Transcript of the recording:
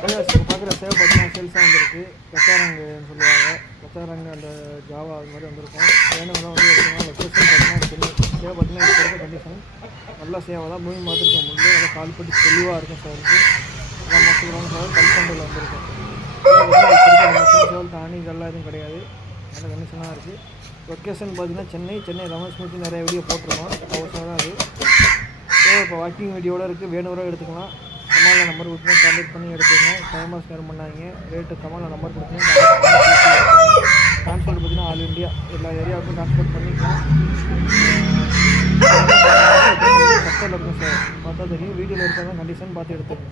இப்போ பார்க்குற சேவை பார்த்தீங்கன்னா சேல்ஸாக வந்துருக்கு. கச்சாரங்குன்னு சொல்லுவாங்க. கச்சாரங்கு அந்த ஜாவா அது மாதிரி வந்திருக்கும். வேணும்னா வந்து எடுத்துக்கலாம். லொக்கேஷன் பார்த்தீங்கன்னா சென்னை. சேவை பார்த்தீங்கன்னா இப்போ இருக்க கண்டிஷன் நல்ல சேவை தான். மூவி பார்த்துருக்க முடியல. நல்லா கால் பட்டி தெளிவாக இருக்கும் சார். நல்லா மொத்தம் சார் கல்கண்டில் வந்திருக்கும். சேவல் தானி இதெல்லாம் எதுவும் கிடையாது. நல்ல கண்டிஷனாக இருக்குது. லொக்கேஷன் பார்த்தீங்கன்னா சென்னை ரமேஷ் மூர்த்தி நிறைய வீடியோ போட்டிருக்கோம். அவசரம் தான் அது. இப்போ வாக்கிங் வீடியோட இருக்குது. வேணும்னா எடுத்துக்கலாம். கமாலில் நம்பர் கொடுத்து கான்டாக்ட் பண்ணி எடுத்துங்க. டைமாக ஸ்கேன் பண்ணாங்க. ரேட்டு கமாலில் நம்பர் கொடுத்துங்க. டிரான்ஸ்போர்ட் பார்த்தீங்கன்னா ஆல் இண்டியா எல்லா ஏரியாவுக்கும் டிரான்ஸ்போர்ட் பண்ணிக்கலாம். பக்கத்தில் இருக்கும் சார். பார்த்தா தெரியும். வீடியோவில் இருக்கிறதா கண்டிஷன் பார்த்து எடுத்துங்க.